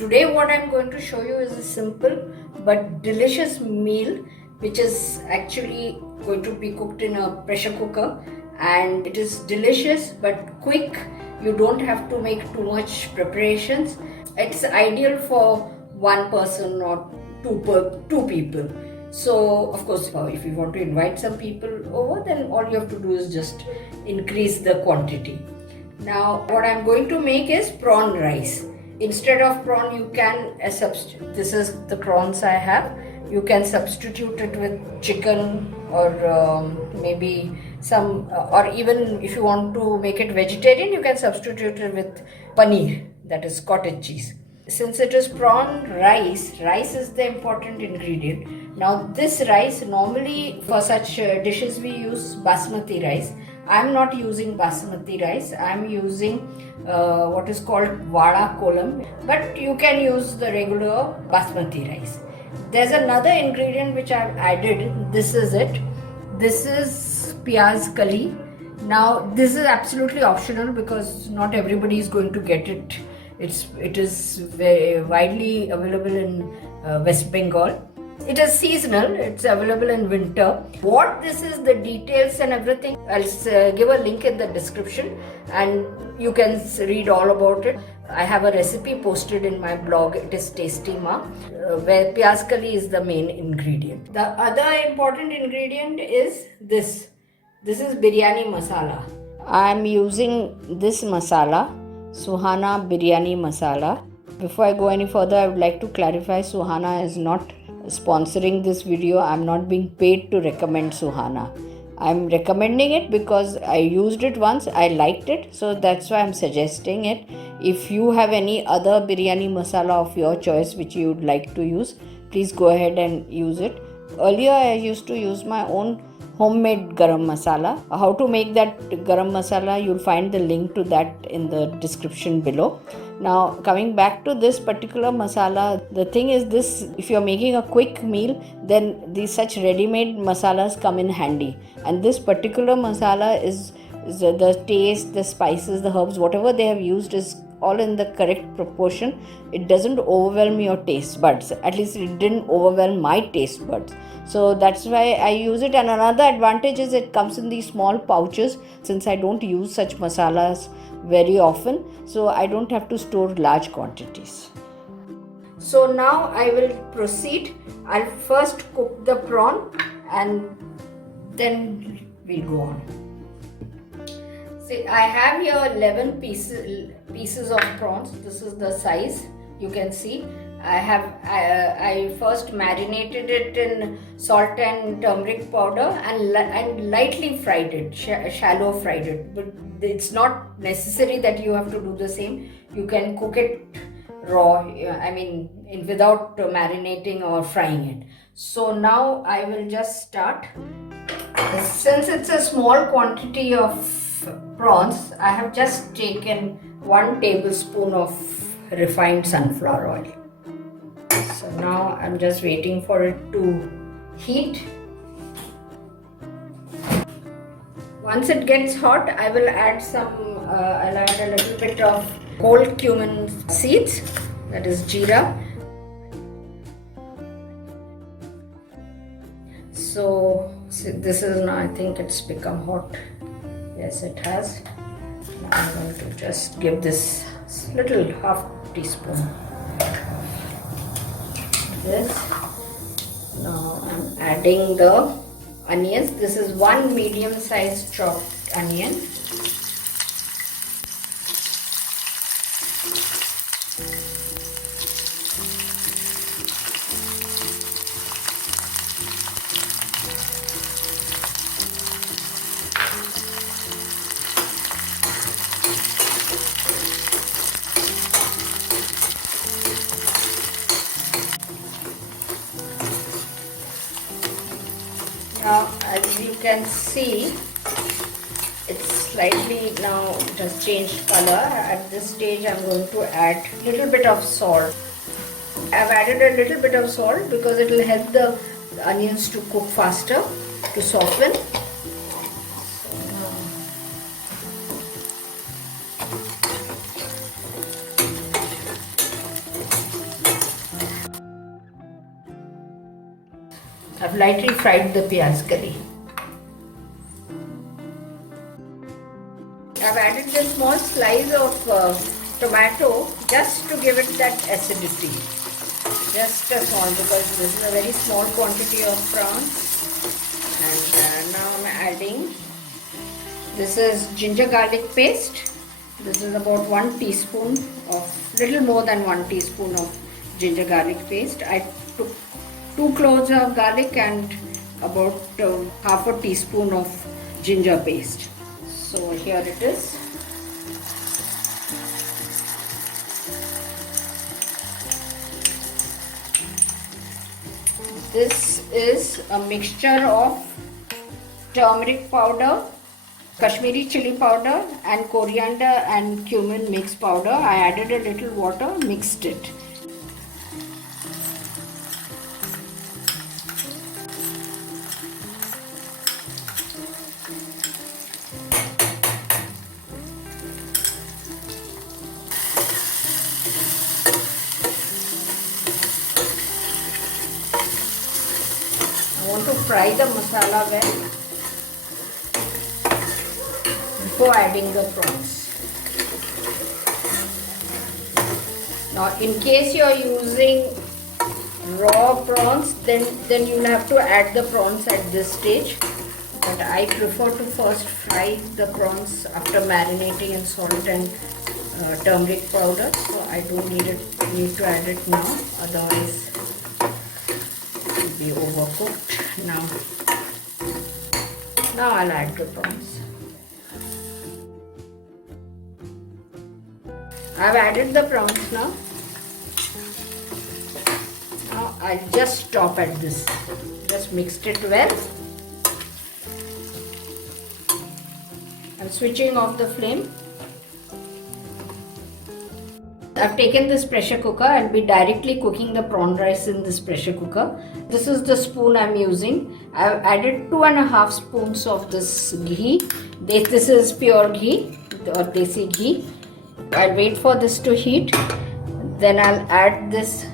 today what I'm going to show you is a simple but delicious meal which is actually going to be cooked in a pressure cooker, and it is delicious but quick. You don't have to make too much preparations. It's ideal for one person or two people. So of course, if you want to invite some people over, then all you have to do is just increase the quantity. Now what I'm going to make is prawn rice. Instead of prawn, you can substitute. This is the prawns I have. You can substitute it with chicken or maybe some, or even if you want to make it vegetarian, you can substitute it with paneer, that is cottage cheese. Since it is prawn rice, rice is the important ingredient. Now this rice, normally for such dishes we use basmati rice. I'm not using basmati rice. I'm using what is called vada kolam, but you can use the regular basmati rice. There's another ingredient which I've added. This is it. This is piyaz kali. Now this is absolutely optional because not everybody is going to get it. It is very widely available in West Bengal. It is seasonal. It's available in winter. What this is, the details and everything, I'll give a link in the description and you can read all about it. I have a recipe posted in my blog. It is Tasty Ma, where piyaz kali is the main ingredient. The other important ingredient is this. This is biryani masala. I am using this masala, Suhana Biryani Masala. Before I go any further, I would like to clarify Suhana is not sponsoring this video. I'm not being paid to recommend Suhana. I'm recommending it because I used it once, I liked it, so that's why I'm suggesting it. If you have any other biryani masala of your choice which you would like to use, please go ahead and use it. Earlier I used to use my own homemade garam masala. How to make that garam masala, you'll find the link to that in the description below. Now coming back to this particular masala, the thing is this: if you're making a quick meal, then these such ready-made masalas come in handy. And this particular masala is the taste, the spices, the herbs, whatever they have used is all in the correct proportion. It doesn't overwhelm your taste buds. At least it didn't overwhelm my taste buds. So that's why I use it. And another advantage is it comes in these small pouches, since I don't use such masalas very often. So I don't have to store large quantities. So now I will proceed. I'll first cook the prawn and then we'll go on. See, I have here 11 pieces of prawns. This is the size. You can see I first marinated it in salt and turmeric powder and lightly fried it, shallow fried it. But it's not necessary that you have to do the same. You can cook it raw, without marinating or frying it. So now I will just start. Since it's a small quantity of prawns, I have just taken 1 tablespoon of refined sunflower oil. So now I'm just waiting for it to heat. Once it gets hot, I will add I'll add a little bit of whole cumin seeds, that is jeera. So this is now, I think it's become hot. Yes, it has. Now I'm going to just give this little half teaspoon. This. Now I'm adding the onions. This is 1 medium-sized chopped onion. Now, as you can see, it's slightly now it has changed color. At this stage, I'm going to add a little bit of salt. I've added a little bit of salt because it will help the onions to cook faster, to soften. I've lightly fried the piyaz curry. I've added a small slice of tomato just to give it that acidity. Just a small, because this is a very small quantity of prawns. And now I'm adding, this is ginger garlic paste. This is about 1 teaspoon of, little more than 1 teaspoon of ginger garlic paste. I took 2 cloves of garlic and about half a teaspoon of ginger paste. So here it is. This is a mixture of turmeric powder, Kashmiri chili powder and coriander and cumin mix powder. I added a little water, mixed it. I want to fry the masala well before adding the prawns. Now, in case you are using raw prawns, then you'll have to add the prawns at this stage. But I prefer to first fry the prawns after marinating in salt and turmeric powder. So I don't need to add it now, otherwise it will be overcooked. Now I'll add the prawns. I've added the prawns now. Now I'll just stop at this. Just mixed it well. I'm switching off the flame. I've taken this pressure cooker. I'll be directly cooking the prawn rice in this pressure cooker. This is the spoon I'm using. I've added 2.5 spoons of this ghee. This is pure ghee or desi ghee. I'll wait for this to heat. Then I'll add this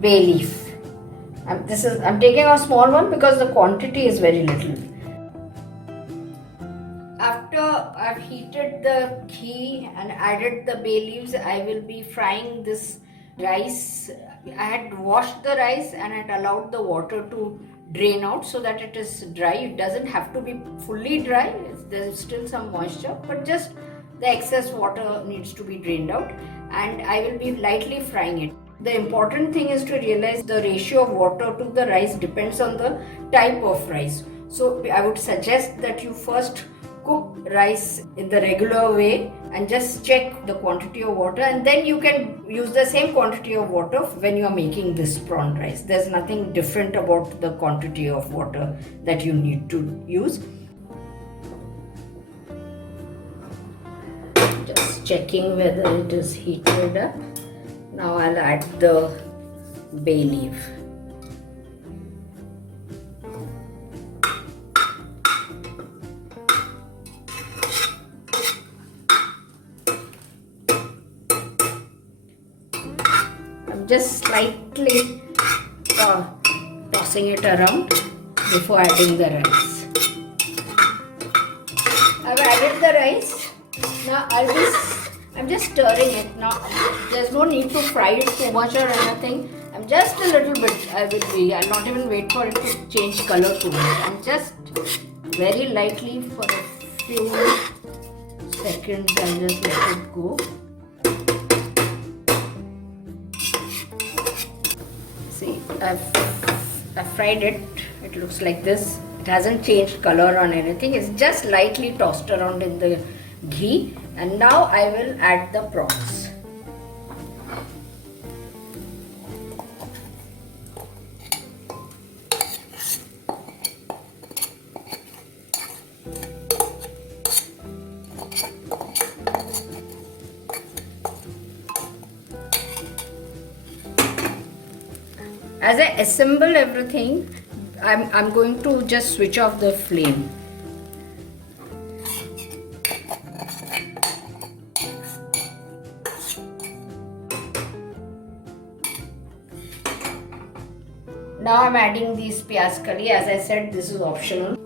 bay leaf. I'm taking a small one because the quantity is very little. After I've heated the ghee and added the bay leaves, I will be frying this rice. I had washed the rice and I had allowed the water to drain out so that it is dry. It doesn't have to be fully dry. There's still some moisture, but just the excess water needs to be drained out, and I will be lightly frying it. The important thing is to realize the ratio of water to the rice depends on the type of rice. So I would suggest that you first cook rice in the regular way and just check the quantity of water, and then you can use the same quantity of water when you are making this prawn rice. There's nothing different about the quantity of water that you need to use. Just checking whether it is heated up. Now I'll add the bay leaf. I'm just slightly tossing it around before adding the rice. I've added the rice. Now I'm just stirring it. Now there's no need to fry it too much or anything. I'm just a little bit. I'll not even wait for it to change color too much. I'm just very lightly for a few seconds. I'll just let it go. See, I've fried it. It looks like this. It hasn't changed color on anything. It's just lightly tossed around in the ghee, and now I will add the prawns. As I assemble everything, I'm going to just switch off the flame. Now I'm adding these pyaz curry. As I said, this is optional.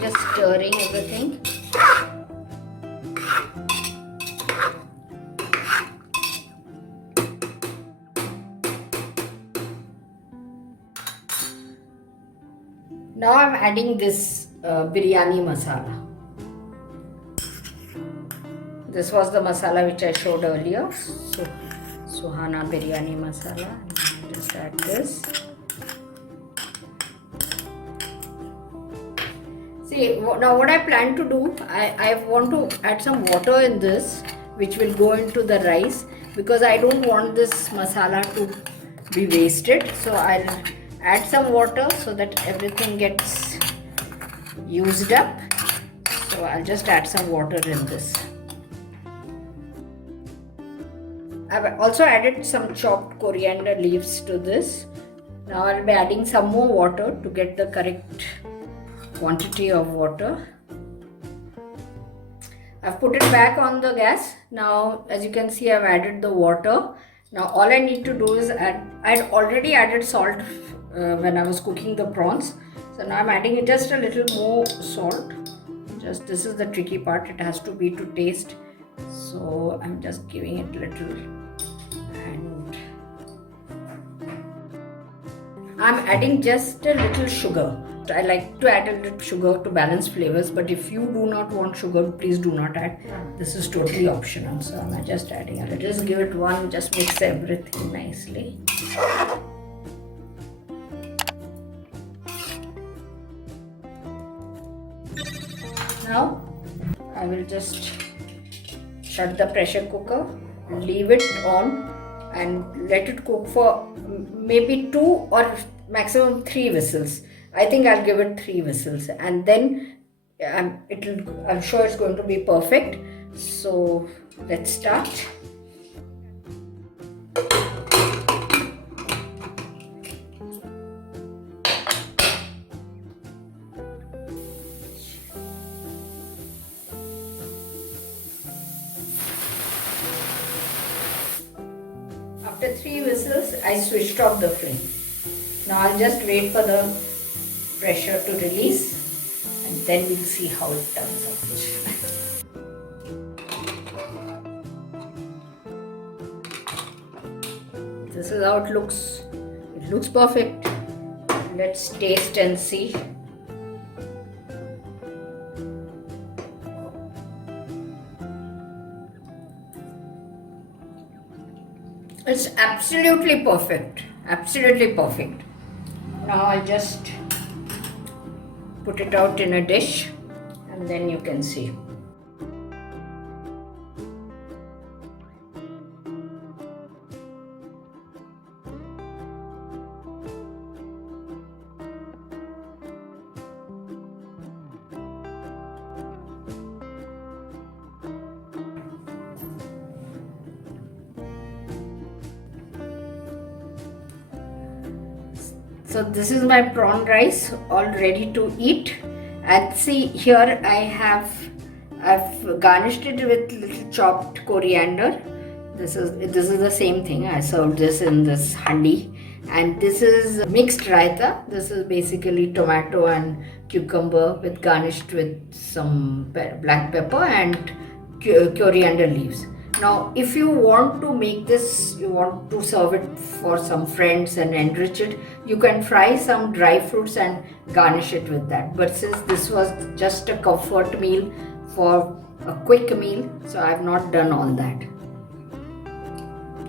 Just stirring everything. Now I'm adding this biryani masala. This was the masala which I showed earlier. So, Suhana biryani masala. Just add this. See, now what I plan to do, I want to add some water in this, which will go into the rice, because I don't want this masala to be wasted. So I'll add some water so that everything gets used up. So I'll just add some water in this. I've also added some chopped coriander leaves to this. Now I'll be adding some more water to get the correct quantity of water. I've put it back on the gas. Now as you can see, I've added the water. Now all I need to do is I'd already added salt when I was cooking the prawns. So now I'm adding just a little more salt. Just this is the tricky part, it has to be to taste. So I'm just giving it a little, and I'm adding just a little sugar. I like to add a little sugar to balance flavors, but if you do not want sugar, please do not add. This is totally optional. So I'm just adding a little. Just give it one, just mix everything nicely. Now I will just shut the pressure cooker, leave it on and let it cook for maybe 2 or maximum 3 whistles. I think I'll give it 3 whistles, and then I'm sure it's going to be perfect. So let's start. After 3 whistles, I switched off the flame. Now I'll just wait for the pressure to release, and then we'll see how it turns out. This is how it looks. It looks perfect. Let's taste and see. It's absolutely perfect. Absolutely perfect. Now I'll just put it out in a dish, and then you can see. So this is my prawn rice all ready to eat, and see here I've garnished it with little chopped coriander. This is the same thing. I served this in this handi, and this is mixed raita. This is basically tomato and cucumber with garnished with some black pepper and coriander leaves. Now if you want to make this, you want to serve it for some friends and enrich it, you can fry some dry fruits and garnish it with that. But since this was just a comfort meal for a quick meal, so I have not done all that.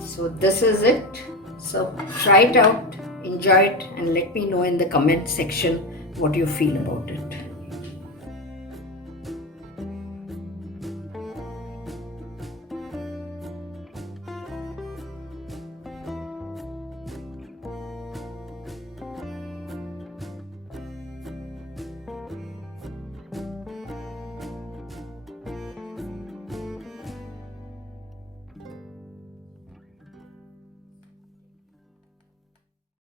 So this is it. So try it out, enjoy it, and let me know in the comment section what you feel about it.